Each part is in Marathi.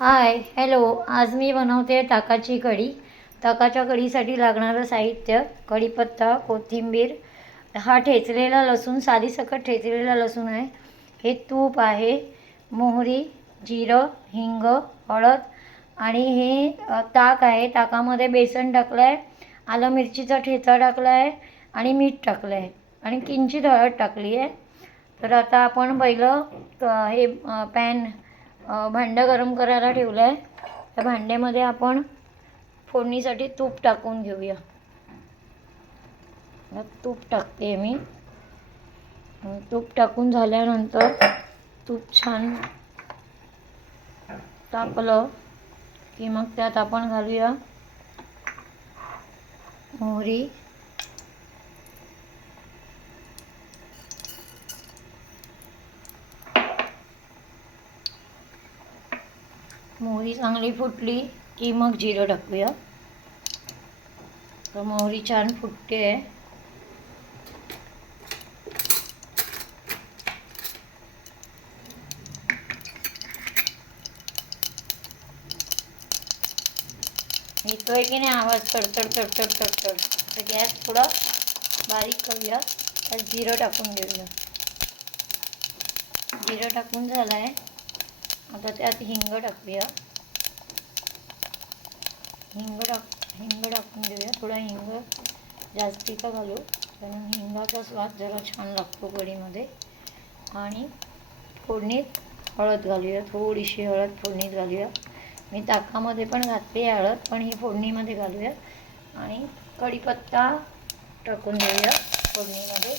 Hi hello. आज मी बनवते ताकाची कढी. ताकाच्या कढीसाठी लागणारं साहित्य: कढीपत्ता, कोथिंबीर, हा ठेचलेला लसूण, सालीसकट ठेचलेला लसूण आहे. हे तूप आहे, मोहरी, जिरं, हिंग, हळद आणि हे ताक आहे. ताकामध्ये बेसन टाकलं आहे, आलं मिरचीचा ठेचा टाकला आहे आणि मीठ टाकलं आहे आणि किंचित हळद टाकली आहे. तर आता आपण पहिलं हे पॅन भांडं गरम करायला ठेवलं आहे. त्या भांड्यामध्ये आपण फोडणीसाठी तूप टाकून घेऊया. तूप टाकते मी. तूप टाकून झाल्यानंतर तूप छान तापलं की मग त्यात आपण घालूया मोहरी, मोहरी चांगली फुटली की मग जिरं टाकूया. तर मोहरी छान फुटते आहे. येतोय की नाही आवाज? तडतड तडतड तडतड. तर गॅस थोडा बारीक करूया. तर जिरं टाकून देऊया. जिरं टाकून झालं आहे. आता त्यात हिंग टाकूया. हिंग टाकून देऊया. थोडा हिंग जास्तीचा घालू, कारण हिंगाचा स्वाद जरा छान लागतो कढीमध्ये. आणि फोडणीत हळद घालूया. थोडीशी हळद फोडणीत घालूया. मी ताकामध्ये पण घातली आहे हळद, पण ही फोडणीमध्ये घालूया. आणि कढीपत्ता टाकून देऊया फोडणीमध्ये.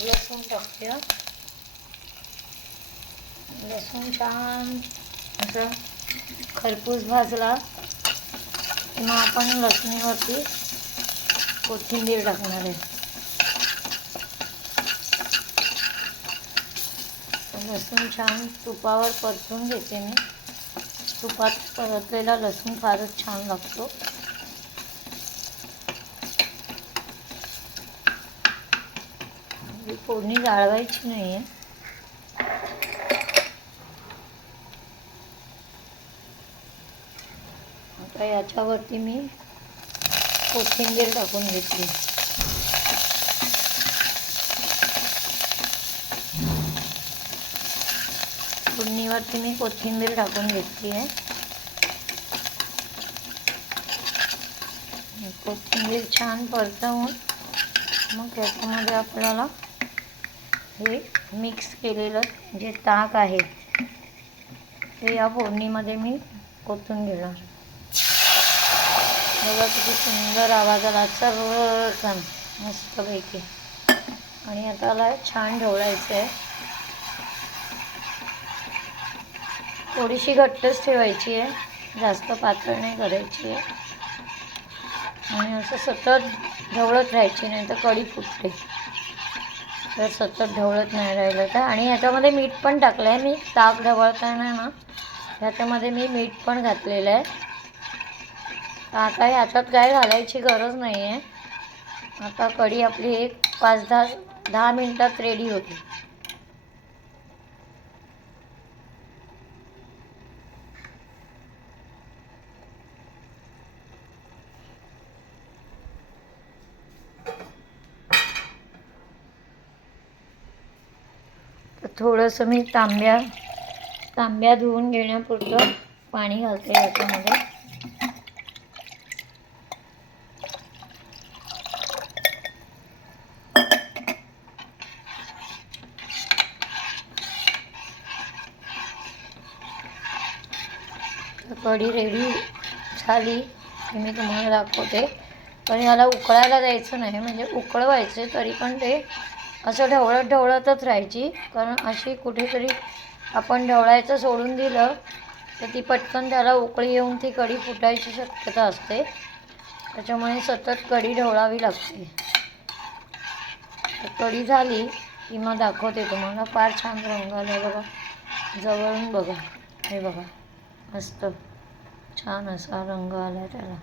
लसूण टाकूया. लसूण छान असं खरपूस भाजला की मग आपण लसणीवरती कोथिंबीर टाकणार आहे. लसूण छान तुपावर परतून घेते मी. तुपात परतलेला लसूण फारच छान लागतो. फोडणी जाळवायची नाही आहे. आता याच्यावरती मी कोथिंबीर टाकून घेतली. फोडणीवरती मी कोथिंबीर टाकून घेतली आहे. कोथिंबीर छान परतवून मग त्याच्यामध्ये आपल्याला हे मिक्स केलेलं जे ताक आहे ते या फोडणीमध्ये मी ओतून घेणार. बघा किती सुंदर आवाज आला, सर्वकण मस्तपैकी. आणि आता याला छान ढवळायचं आहे. थोडीशी घट्टच ठेवायची आहे, जास्त पातळ नाही करायची आहे. आणि असं सतत ढवळत राहायची, नाही तर कढी फुटते. तर सतत ढवळत नाही राहिलं तर. आणि याच्यामध्ये मीठ पण टाकलं आहे मी. ताक ढवळताना ना ह्याच्यामध्ये मी मीठ पण घातलेलं आहे. आता ह्याच्यात काय घालायची गरज नाही आहे. आता कढी आपली एक 5-10 मिनटात रेडी होती. तर थोडंसं मी तांब्या धुवून घेण्यापुरतं पाणी घालते याच्यामध्ये. तर कढी रेडी झाली की मी तुम्हाला दाखवते. पण याला उकळायला द्यायचं नाही, म्हणजे उकळवायचे तरी पण ते असं ढवळतच राहायची. कारण अशी कुठेतरी आपण ढवळायचं सोडून दिलं तर ती पटकन त्याला उकळी येऊन ती कढी फुटायची शक्यता असते. त्याच्यामुळे सतत कढी ढवळावी लागते. तर कढी झाली की मग दाखवते तुम्हाला. फार छान रंग आला बघा, जवळून बघा. हे बघा, मस्त छान असा रंग आला त्याला.